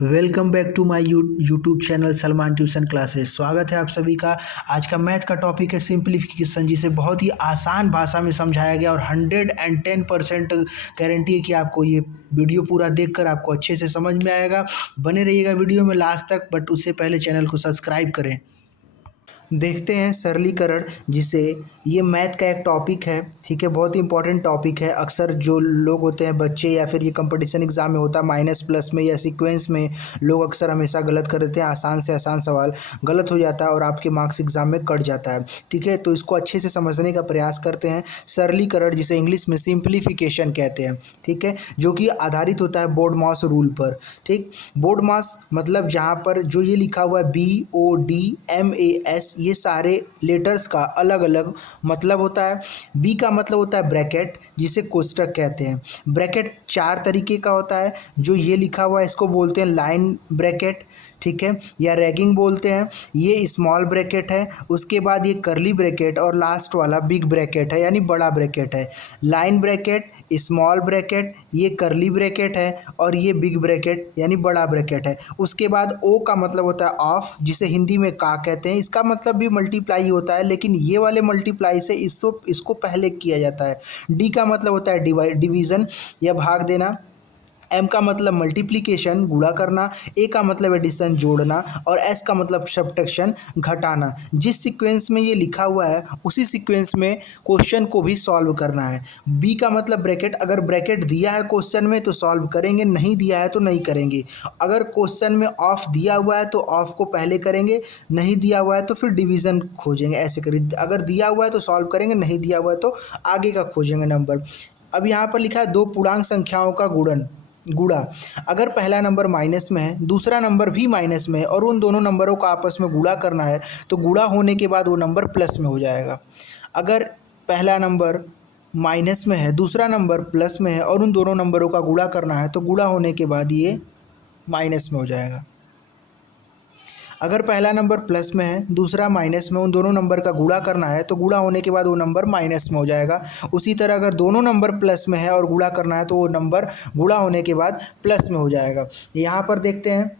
Welcome back to my YouTube channel Salman tuition classes. स्वागत है आप सभी का। आज का मैथ का टॉपिक है सिंप्लीफिकेशन, जिसे बहुत ही आसान भाषा में समझाया गया और 110% गारंटी है कि आपको ये वीडियो पूरा देखकर आपको अच्छे से समझ में आएगा। बने रहिएगा वीडियो में लास्ट तक, बट उससे पहले चैनल को सब्सक्राइब करें। देखते हैं सरलीकरण, जिसे ये मैथ का एक टॉपिक है। ठीक है, बहुत ही इंपॉर्टेंट टॉपिक है। अक्सर जो लोग होते हैं बच्चे, या फिर ये कंपटीशन एग्जाम में होता है माइनस प्लस में या सीक्वेंस में, लोग अक्सर हमेशा गलत कर देते हैं। आसान से आसान सवाल गलत हो जाता है और आपके मार्क्स एग्जाम में कट जाता है। ठीक है, तो इसको अच्छे से समझने का प्रयास करते हैं। सरलीकरण, जिसे इंग्लिश में सिंप्लीफिकेशन कहते हैं, ठीक है, जो कि आधारित होता है बोर्ड-मॉस रूल पर। ठीक, बोर्ड-मॉस मतलब जहाँ पर जो ये लिखा हुआ है BODMAS, ये सारे लेटर्स का अलग अलग मतलब होता है। बी का मतलब होता है ब्रैकेट, जिसे कोष्टक कहते हैं। ब्रैकेट चार तरीके का होता है। जो ये लिखा हुआ है इसको बोलते हैं लाइन ब्रैकेट, ठीक है, या रैगिंग बोलते हैं। ये स्मॉल ब्रैकेट है। उसके बाद ये करली ब्रैकेट और लास्ट वाला बिग ब्रैकेट है, यानी बड़ा ब्रैकेट है। लाइन ब्रैकेट, स्मॉल ब्रैकेट, ये करली ब्रैकेट है, और ये बिग ब्रैकेट यानी बड़ा ब्रैकेट है। उसके बाद ओ का मतलब होता है ऑफ, जिसे हिंदी में का कहते हैं। इसका मतलब भी मल्टीप्लाई होता है, लेकिन ये वाले मल्टीप्लाई से इसको पहले किया जाता है। डी का मतलब होता है डिवीज़न या भाग देना। एम का मतलब मल्टीप्लिकेशन, गुणा करना। ए का मतलब एडिशन, जोड़ना। और एस का मतलब सब्ट्रैक्शन, घटाना। जिस सीक्वेंस में ये लिखा हुआ है उसी सीक्वेंस में क्वेश्चन को भी सॉल्व करना है। बी का मतलब ब्रैकेट, अगर ब्रैकेट दिया है क्वेश्चन में तो सॉल्व करेंगे, नहीं दिया है तो नहीं करेंगे। अगर क्वेश्चन में ऑफ दिया हुआ है तो ऑफ को पहले करेंगे, नहीं दिया हुआ है तो फिर डिवीज़न खोजेंगे। ऐसे करें, अगर दिया हुआ है तो सॉल्व करेंगे, नहीं दिया हुआ है तो आगे का खोजेंगे नंबर। अब यहाँ पर लिखा है दो पूर्णांक संख्याओं का गुणा। अगर पहला नंबर माइनस में है, दूसरा नंबर भी माइनस में है, और उन दोनों नंबरों का आपस में गुणा करना है, तो गुणा होने के बाद वो नंबर प्लस में हो जाएगा। अगर पहला नंबर माइनस में है, दूसरा नंबर प्लस में है, और उन दोनों नंबरों का गुणा करना है, तो गुणा होने के बाद ये माइनस में हो जाएगा। अगर पहला नंबर प्लस में है, दूसरा माइनस में, उन दोनों नंबर का गुणा करना है, तो गुणा होने के बाद वो नंबर माइनस में हो जाएगा। उसी तरह अगर दोनों नंबर प्लस में है और गुणा करना है, तो वो नंबर गुणा होने के बाद प्लस में हो जाएगा। यहाँ पर देखते हैं,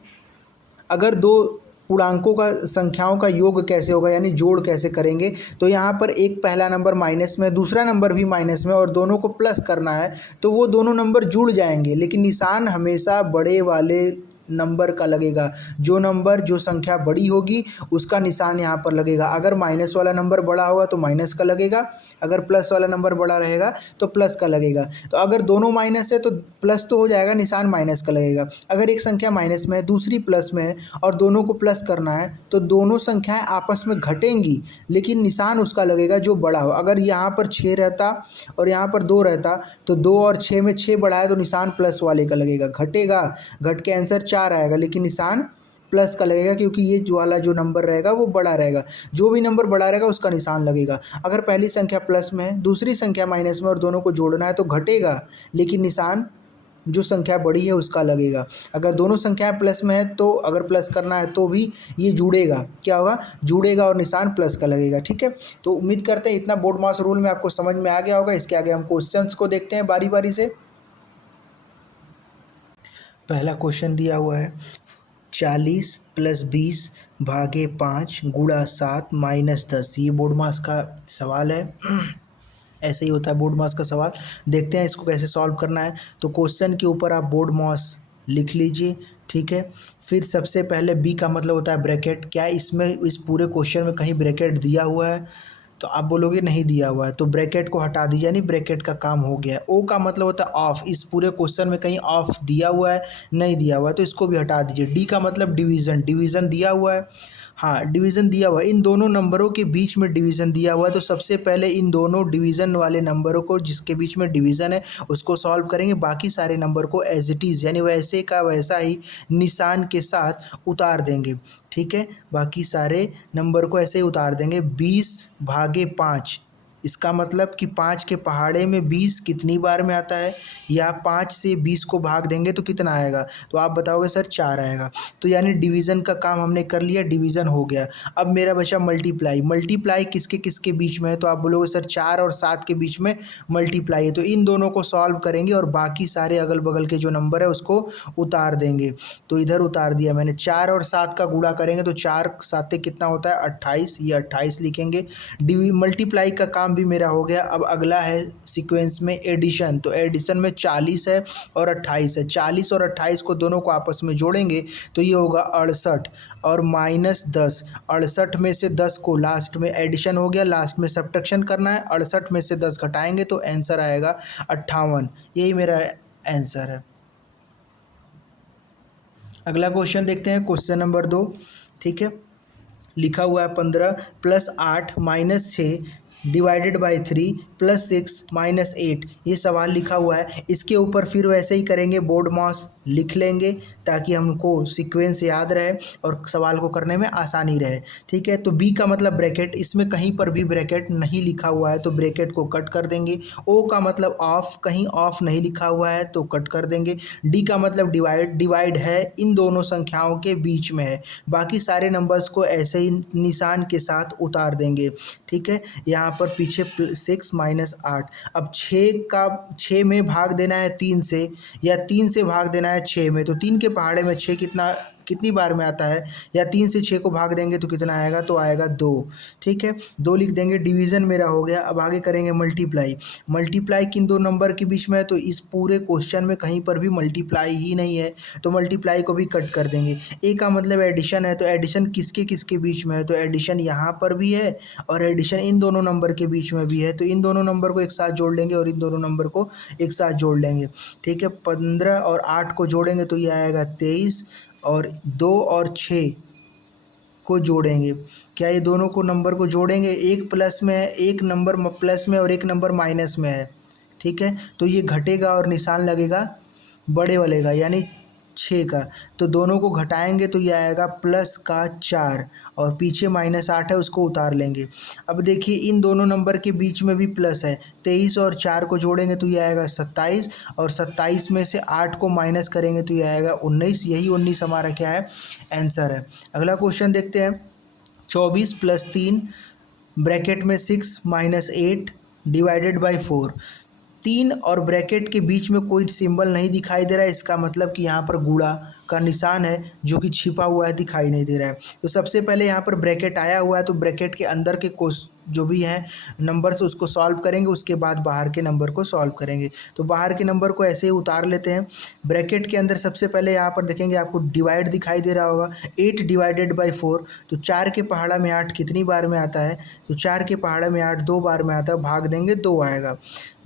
अगर दो पूर्णांकों का संख्याओं का योग कैसे होगा, यानी जोड़ कैसे करेंगे। तो यहाँ पर एक पहला नंबर माइनस में, दूसरा नंबर भी माइनस में, और दोनों को प्लस करना है, तो वो दोनों नंबर जुड़ जाएंगे, लेकिन निशान हमेशा बड़े वाले नंबर का लगेगा। जो संख्या बड़ी होगी उसका निशान यहाँ पर लगेगा। अगर माइनस वाला नंबर बड़ा होगा तो माइनस का लगेगा, अगर प्लस वाला नंबर बड़ा रहेगा तो प्लस का लगेगा। तो अगर दोनों माइनस है तो प्लस तो हो जाएगा, निशान माइनस का लगेगा। अगर एक संख्या माइनस में है, दूसरी प्लस में है, और दोनों को प्लस करना है, तो दोनों संख्याएं आपस में घटेंगी, लेकिन निशान उसका लगेगा जो बड़ा हो। अगर यहाँ पर 6 रहता और यहाँ पर 2 रहता, तो 2 और 6 में 6 बड़ा है तो निशान प्लस वाले का लगेगा, घटेगा, घट के आंसर 4 आएगा, लेकिन निशान प्लस का लगेगा, क्योंकि ये वाला जो नंबर रहेगा वो बड़ा रहेगा। जो भी नंबर बड़ा रहेगा उसका निशान लगेगा। अगर पहली संख्या प्लस में है, दूसरी संख्या माइनस में, और दोनों को जोड़ना है, तो घटेगा, लेकिन निशान जो संख्या बड़ी है उसका लगेगा। अगर दोनों संख्याएं प्लस में है, तो अगर प्लस करना है तो भी ये जुड़ेगा, क्या होगा, जुड़ेगा, और निशान प्लस का लगेगा। ठीक है, तो उम्मीद करते हैं इतना बोर्ड मास रूल में आपको समझ में आ गया होगा। इसके आगे हम क्वेश्चंस को देखते हैं बारी बारी से। पहला क्वेश्चन दिया हुआ है, 40 + 20 भागे 5 गुणा 7 माइनस 10। ये बोर्ड मास का सवाल है। ऐसे ही होता है बोर्ड मास का सवाल। देखते हैं इसको कैसे सॉल्व करना है। तो क्वेश्चन के ऊपर आप बोर्ड मास लिख लीजिए, ठीक है। फिर सबसे पहले बी का मतलब होता है ब्रैकेट। क्या इसमें, इस पूरे क्वेश्चन में कहीं ब्रैकेट दिया हुआ है? तो आप बोलोगे नहीं दिया हुआ है, तो ब्रैकेट को हटा दीजिए, यानी ब्रैकेट का काम हो गया है। ओ का मतलब होता है ऑफ। इस पूरे क्वेश्चन में कहीं ऑफ दिया हुआ है? नहीं दिया हुआ है, तो इसको भी हटा दीजिए। डी का मतलब डिवीज़न, डिवीज़न दिया हुआ है। हाँ, डिवीज़न दिया हुआ है। इन दोनों नंबरों के बीच में डिवीज़न दिया हुआ है, तो सबसे पहले इन दोनों डिवीज़न वाले नंबरों को, जिसके बीच में डिवीज़न है, उसको सॉल्व करेंगे। बाकी सारे नंबर को एज इट इज़, यानी वैसे का वैसा ही निशान के साथ उतार देंगे। ठीक है, बाकी सारे नंबर को ऐसे ही उतार देंगे। 20 भागे 5, इसका मतलब कि 5 के पहाड़े में 20 कितनी बार में आता है, या 5 से 20 को भाग देंगे तो कितना आएगा, तो आप बताओगे सर 4 आएगा। तो यानी डिवीज़न का काम हमने कर लिया, डिवीज़न हो गया। अब मेरा बचा मल्टीप्लाई। मल्टीप्लाई किसके किसके बीच में है, तो आप बोलोगे सर 4 और 7 के बीच में मल्टीप्लाई है, तो इन दोनों को सॉल्व करेंगे और बाकी सारे अगल बगल के जो नंबर है उसको उतार देंगे। तो इधर उतार दिया मैंने, 4 और 7 का गुणा करेंगे तो 4 साते कितना होता है 28, ये 28 लिखेंगे। डिवी मल्टीप्लाई का काम भी मेरा हो गया। अब अगला है सीक्वेंस में एडिशन, तो एडिशन में 40 है और 28 है, 40 और 28 को दोनों को आपस में जोड़ेंगे तो ये होगा 68 और -10। 68 में से 10 को लास्ट में एडिशन हो गया, लास्ट में सब्ट्रैक्शन करना है, 68 में से 10 घटाएंगे तो आंसर आएगा 58। यही मेरा आंसर है। अगला क्वेश्चन देखते हैं, क्वेश्चन नंबर 2। ठीक है, लिखा हुआ है 15 + 8 - 6 डिवाइडेड बाई 3 + 6 - 8। ये सवाल लिखा हुआ है। इसके ऊपर फिर वैसे ही करेंगे, बोर्ड मास लिख लेंगे ताकि हमको सीक्वेंस याद रहे और सवाल को करने में आसानी रहे। ठीक है, तो बी का मतलब ब्रैकेट, इसमें कहीं पर भी ब्रैकेट नहीं लिखा हुआ है तो ब्रैकेट को कट कर देंगे। ओ का मतलब ऑफ, कहीं ऑफ नहीं लिखा हुआ है तो कट कर देंगे। डी का मतलब डिवाइड, डिवाइड है इन दोनों संख्याओं के बीच में है। बाकी सारे नंबर्स को ऐसे ही निशान के साथ उतार देंगे। ठीक है, यहाँ पर पीछे 6 - 8। अब 6 में भाग देना है 3 से, या 3 से भाग देना है 6 में, तो 3 के पहाड़े में 6 कितनी बार में आता है, या 3 से 6 को भाग देंगे तो कितना आएगा, तो आएगा 2। ठीक है, 2 लिख देंगे। डिवीज़न मेरा हो गया। अब आगे करेंगे मल्टीप्लाई। मल्टीप्लाई किन दो नंबर के बीच में है, तो इस पूरे क्वेश्चन में कहीं पर भी मल्टीप्लाई ही नहीं है तो मल्टीप्लाई को भी कट कर देंगे। ए का मतलब एडिशन है, तो एडिशन किसके किसके बीच में है, तो एडिशन यहाँ पर भी है और एडिशन इन दोनों नंबर के बीच में भी है, तो इन दोनों नंबर को एक साथ जोड़ लेंगे और इन दोनों नंबर को एक साथ जोड़ लेंगे। ठीक है, 15 और 8 को जोड़ेंगे तो ये आएगा 23, और 2 और 6 को जोड़ेंगे। क्या ये दोनों को नंबर को जोड़ेंगे, एक प्लस में है, एक नंबर प्लस में और एक नंबर माइनस में है। ठीक है, तो ये घटेगा और निशान लगेगा बड़े वाले का, यानी 6 का, तो दोनों को घटाएंगे तो ये आएगा प्लस का 4 और पीछे -8 है उसको उतार लेंगे। अब देखिए इन दोनों नंबर के बीच में भी प्लस है, 23 और 4 को जोड़ेंगे तो ये आएगा 27, और 27 में से 8 को माइनस करेंगे तो ये आएगा 19। यही 19 हमारा क्या है, आंसर है। अगला क्वेश्चन देखते हैं, 24 + 3 ब्रैकेट में 6 - 8 डिवाइडेड बाई 4। 3 और ब्रैकेट के बीच में कोई सिंबल नहीं दिखाई दे रहा है, इसका मतलब कि यहाँ पर गुणा का निशान है जो कि छिपा हुआ है, दिखाई नहीं दे रहा है। तो सबसे पहले यहाँ पर ब्रैकेट आया हुआ है तो ब्रैकेट के अंदर के जो भी हैं नंबर्स उसको सॉल्व करेंगे, उसके बाद बाहर के नंबर को सॉल्व करेंगे। तो बाहर के नंबर को ऐसे ही उतार लेते हैं। ब्रैकेट के अंदर सबसे पहले यहाँ पर देखेंगे आपको डिवाइड दिखाई दे रहा होगा, 8 डिवाइडेड बाई 4, तो 4 के पहाड़ा में 8 कितनी बार में आता है, तो 4 के पहाड़ा में 8 2 बार में आता है, भाग देंगे 2 आएगा।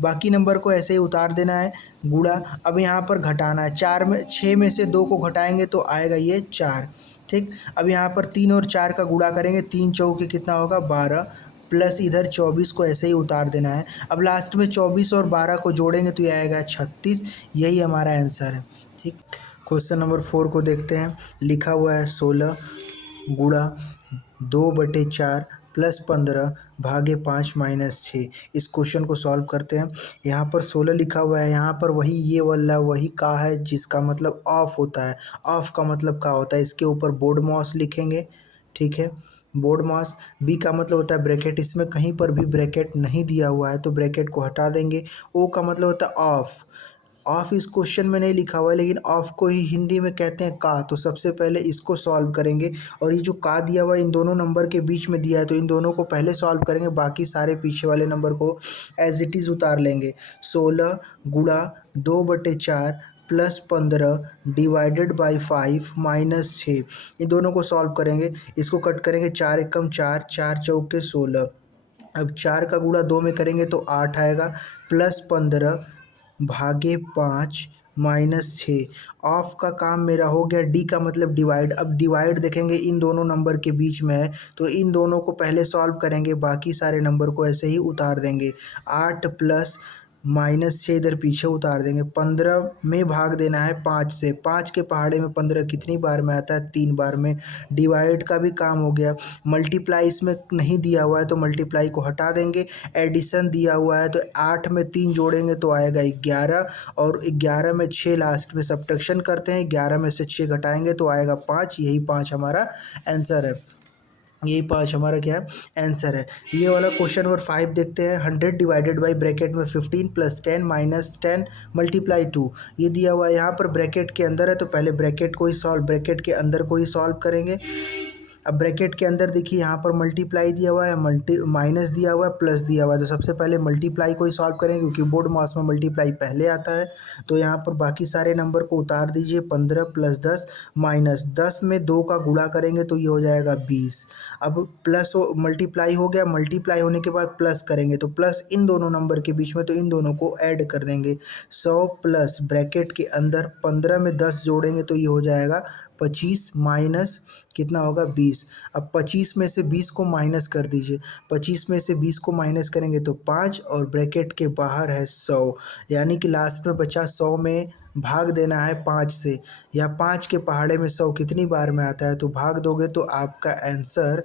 बाकी नंबर को ऐसे ही उतार देना है, गुणा। अब यहाँ पर घटाना है, 6 में से 2 को घटाएंगे तो आएगा ये 4। ठीक, अब यहाँ पर 3 और 4 का गुणा करेंगे, 3 चौके कितना होगा 12, प्लस इधर 24 को ऐसे ही उतार देना है। अब लास्ट में 24 और 12 को जोड़ेंगे तो ये आएगा 36। यही हमारा आंसर है। ठीक, क्वेश्चन नंबर 4 को देखते हैं। लिखा हुआ है 16 गुणा 2/4 + 15 भागे 5 - 6। इस क्वेश्चन को सॉल्व करते हैं। यहाँ पर 16 लिखा हुआ है, यहाँ पर वही ये वाला वही का है जिसका मतलब ऑफ होता है। ऑफ का मतलब का होता है, इसके ऊपर बोर्ड मास लिखेंगे। ठीक है, बोर्ड मास। बी का मतलब होता है ब्रैकेट, इसमें कहीं पर भी ब्रैकेट नहीं दिया हुआ है तो ब्रैकेट को हटा देंगे। ओ का मतलब होता है ऑफ। ऑफ इस क्वेश्चन में नहीं लिखा हुआ है लेकिन ऑफ को ही हिंदी में कहते हैं का, तो सबसे पहले इसको सॉल्व करेंगे। और ये जो का दिया हुआ है इन दोनों नंबर के बीच में दिया है तो इन दोनों को पहले सॉल्व करेंगे, बाकी सारे पीछे वाले नंबर को एज इट इज़ उतार लेंगे। 16 गुणा 2/4 + 15 डिवाइडेड बाई 5 - 6। इन दोनों को सॉल्व करेंगे, इसको कट करेंगे, 4 एकम 4, 4 चौके 16। अब 4 का गुणा 2 में करेंगे तो 8 आएगा, प्लस 15 भागे 5 -6। ऑफ का काम मेरा हो गया। डी का मतलब डिवाइड। अब डिवाइड देखेंगे इन दोनों नंबर के बीच में है तो इन दोनों को पहले सॉल्व करेंगे, बाकी सारे नंबर को ऐसे ही उतार देंगे। 8 + -6 इधर पीछे उतार देंगे। 15 में भाग देना है 5 से। 5 के पहाड़े में 15 कितनी बार में आता है? 3 बार में। डिवाइड का भी काम हो गया। मल्टीप्लाई इसमें नहीं दिया हुआ है तो मल्टीप्लाई को हटा देंगे। एडिशन दिया हुआ है तो 8 में 3 जोड़ेंगे तो आएगा 11, और 11 में 6 लास्ट में सब्ट्रैक्शन करते हैं, 11 में से 6 घटाएंगे तो आएगा 5। यही 5 हमारा आंसर है। यही 5 हमारा क्या है? आंसर है। ये वाला क्वेश्चन नंबर 5 देखते हैं। 100 डिवाइडेड बाई ब्रैकेट में 15 + 10 - 10 × 2। ये दिया हुआ है यहाँ पर, ब्रैकेट के अंदर है तो पहले ब्रैकेट को ही सॉल्व, ब्रैकेट के अंदर को ही सॉल्व करेंगे। अब ब्रैकेट के अंदर देखिए यहाँ पर मल्टीप्लाई दिया हुआ है, माइनस दिया हुआ है, प्लस दिया हुआ है, तो सबसे पहले मल्टीप्लाई को ही सॉल्व करेंगे क्योंकि बोर्ड मास में मल्टीप्लाई पहले आता है। तो यहाँ पर बाकी सारे नंबर को उतार दीजिए। 15 + 10 - 10 में 2 का गुणा करेंगे तो ये हो जाएगा 20। अब प्लस मल्टीप्लाई हो गया, मल्टीप्लाई होने के बाद प्लस करेंगे तो प्लस इन दोनों नंबर के बीच में, तो इन दोनों को ऐड कर देंगे। 100 प्लस ब्रैकेट के अंदर 15 में 10 जोड़ेंगे तो ये हो जाएगा 25 माइनस कितना होगा? 20। अब 25 में से 20 को माइनस कर दीजिए। 25 में से 20 को माइनस करेंगे तो 5, और ब्रैकेट के बाहर है 100, यानी कि लास्ट में बचा 100 में भाग देना है 5 से, या 5 के पहाड़े में 100 कितनी बार में आता है तो भाग दोगे तो आपका आंसर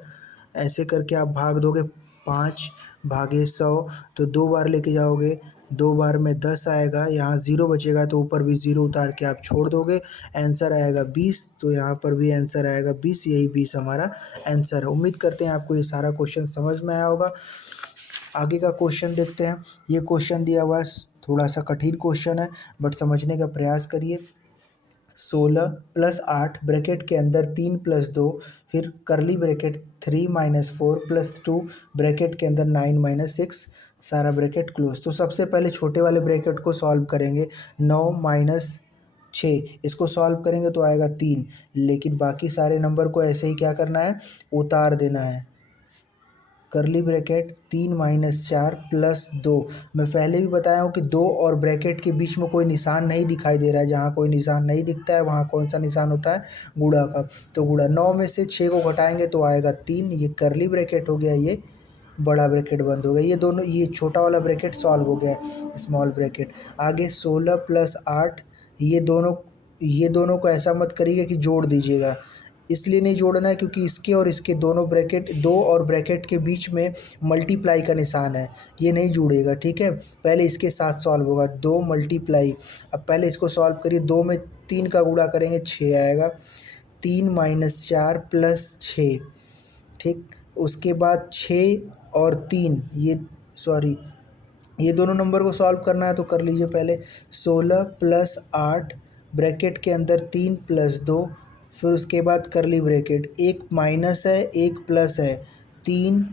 ऐसे करके आप भाग दोगे। 5/100 तो 2 बार लेके जाओगे, 2 बार में 10 आएगा, यहाँ 0 बचेगा तो ऊपर भी 0 उतार के आप छोड़ दोगे, आंसर आएगा 20। तो यहाँ पर भी आंसर आएगा 20, यही 20 हमारा आंसर है। उम्मीद करते हैं आपको ये सारा क्वेश्चन समझ में आया होगा। आगे का क्वेश्चन देखते हैं। ये क्वेश्चन दिया हुआ है, थोड़ा सा कठिन क्वेश्चन है बट समझने का प्रयास करिए। 16 + 8 ब्रैकेट के अंदर 3 + 2, फिर करली ब्रैकेट 3 - 4 + 2 ब्रैकेट के अंदर 9 - 6, सारा ब्रैकेट क्लोज। तो सबसे पहले छोटे वाले ब्रैकेट को सॉल्व करेंगे। 9 - 6 इसको सॉल्व करेंगे तो आएगा 3, लेकिन बाकी सारे नंबर को ऐसे ही क्या करना है? उतार देना है। करली ब्रैकेट 3 - 4 + 2, मैं पहले भी बताया हूँ कि 2 और ब्रैकेट के बीच में कोई निशान नहीं दिखाई दे रहा है। जहाँ कोई निशान नहीं दिखता है वहाँ कौन सा निशान होता है? गुणा का। तो गुणा 9 में से 6 को घटाएंगे तो आएगा 3। ये करली ब्रैकेट हो गया, ये बड़ा ब्रैकेट बंद हो गया। ये दोनों, ये छोटा वाला ब्रैकेट सॉल्व हो गया, स्मॉल ब्रैकेट। आगे 16 + 8, ये दोनों को ऐसा मत करिए कि जोड़ दीजिएगा, इसलिए नहीं जोड़ना है क्योंकि इसके और इसके दोनों ब्रैकेट, 2 और ब्रैकेट के बीच में मल्टीप्लाई का निशान है, ये नहीं जुड़ेगा। ठीक है, पहले इसके साथ सॉल्व होगा। 2 मल्टीप्लाई, अब पहले इसको सॉल्व करिए। 2 में 3 का गुणा करेंगे 6 आएगा। 3 - 4 + 6, ठीक। उसके बाद 6 और 3, ये सॉरी, ये दोनों नंबर को सॉल्व करना है तो कर लीजिए पहले। 16 + 8 ब्रैकेट के अंदर 3 + 2, फिर उसके बाद करली ब्रैकेट, एक माइनस है एक प्लस है, 3,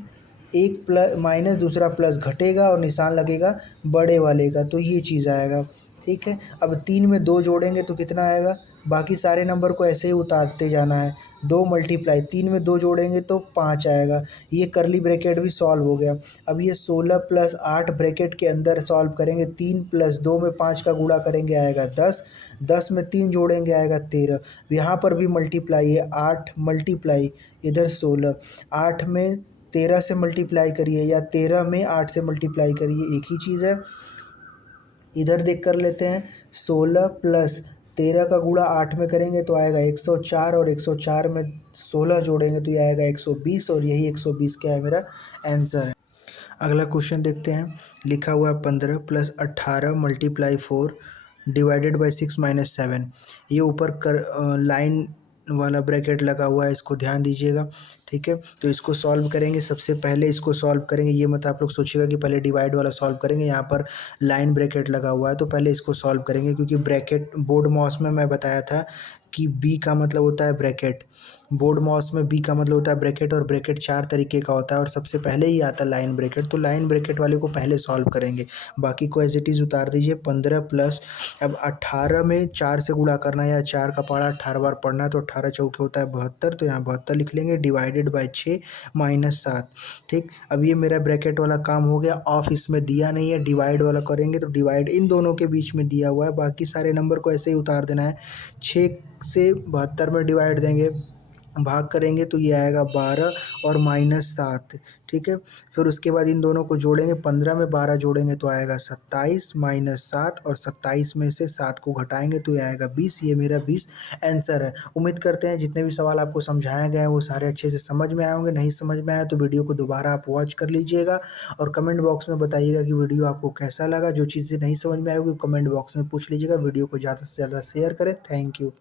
एक प्लस माइनस दूसरा प्लस घटेगा और निशान लगेगा बड़े वाले का, तो ये चीज़ आएगा। ठीक है, अब 3 में 2 जोड़ेंगे तो कितना आएगा? बाकी सारे नंबर को ऐसे ही उतारते जाना है। 2 मल्टीप्लाई, 3 में 2 जोड़ेंगे तो 5 आएगा। ये करली ब्रैकेट भी सॉल्व हो गया। अब ये 16 + 8 ब्रैकेट के अंदर सॉल्व करेंगे। 3 + 2 में 5 का गुणा करेंगे आएगा 10, 10 में 3 जोड़ेंगे आएगा 13। यहाँ पर भी मल्टीप्लाई है, 8 मल्टीप्लाई, इधर 16, 8 में 13 से मल्टीप्लाई करिए या 13 में 8 से मल्टीप्लाई करिए, एक ही चीज़ है। इधर देख कर लेते हैं। 16 + 13 का गुणा 8 में करेंगे तो आएगा 104, और 104 में 16 जोड़ेंगे तो ये आएगा 120, और यही 120 क्या है? मेरा आंसर है। अगला क्वेश्चन देखते हैं। लिखा हुआ है 15 + 18 × 4 डिवाइडेड बाई 6 - 7। ये ऊपर लाइन वाला ब्रैकेट लगा हुआ है, इसको ध्यान दीजिएगा। ठीक है, तो इसको सॉल्व करेंगे। सबसे पहले इसको सॉल्व करेंगे, ये मत आप लोग सोचिएगा कि पहले डिवाइड वाला सॉल्व करेंगे। यहाँ पर लाइन ब्रैकेट लगा हुआ है तो पहले इसको सॉल्व करेंगे, क्योंकि ब्रैकेट बोर्ड मॉस में मैं बताया था कि बी का मतलब होता है ब्रैकेट। बोर्ड मॉस में बी का मतलब होता है ब्रैकेट, और ब्रैकेट 4 तरीके का होता है और सबसे पहले ही आता है लाइन ब्रैकेट। तो लाइन ब्रैकेट वाले को पहले सॉल्व करेंगे, बाकी को एज इट इज़ उतार दीजिए। 15 प्लस, अब 18 में 4 से गुणा करना है, या 4 का पहाड़ा 18 बार पढ़ना है तो 18 चौके होता है 72, तो यहाँ 72 लिख लेंगे। Divided by 6 - 7। ठीक, अब ये मेरा ब्रैकेट वाला काम हो गया। ऑफ इसमें दिया नहीं है, डिवाइड वाला करेंगे तो डिवाइड इन दोनों के बीच में दिया हुआ है। बाकी सारे नंबर को ऐसे ही उतार देना है। 6 से 72 में डिवाइड देंगे भाग करेंगे तो ये आएगा 12 और -7, ठीक है। फिर उसके बाद इन दोनों को जोड़ेंगे, 15 में 12 जोड़ेंगे तो आएगा 27 -7, और 27 में से 7 को घटाएंगे तो ये आएगा 20। ये मेरा 20 आंसर है। उम्मीद करते हैं जितने भी सवाल आपको समझाया गया है वो सारे अच्छे से समझ में आए होंगे। नहीं समझ में आया तो वीडियो को दोबारा आप वॉच कर लीजिएगा और कमेंट बॉक्स में बताइएगा कि वीडियो आपको कैसा लगा। जो चीज़ें नहीं समझ में आई होगी कमेंट बॉक्स में पूछ लीजिएगा। वीडियो को ज़्यादा से ज़्यादा शेयर करें। Thank you.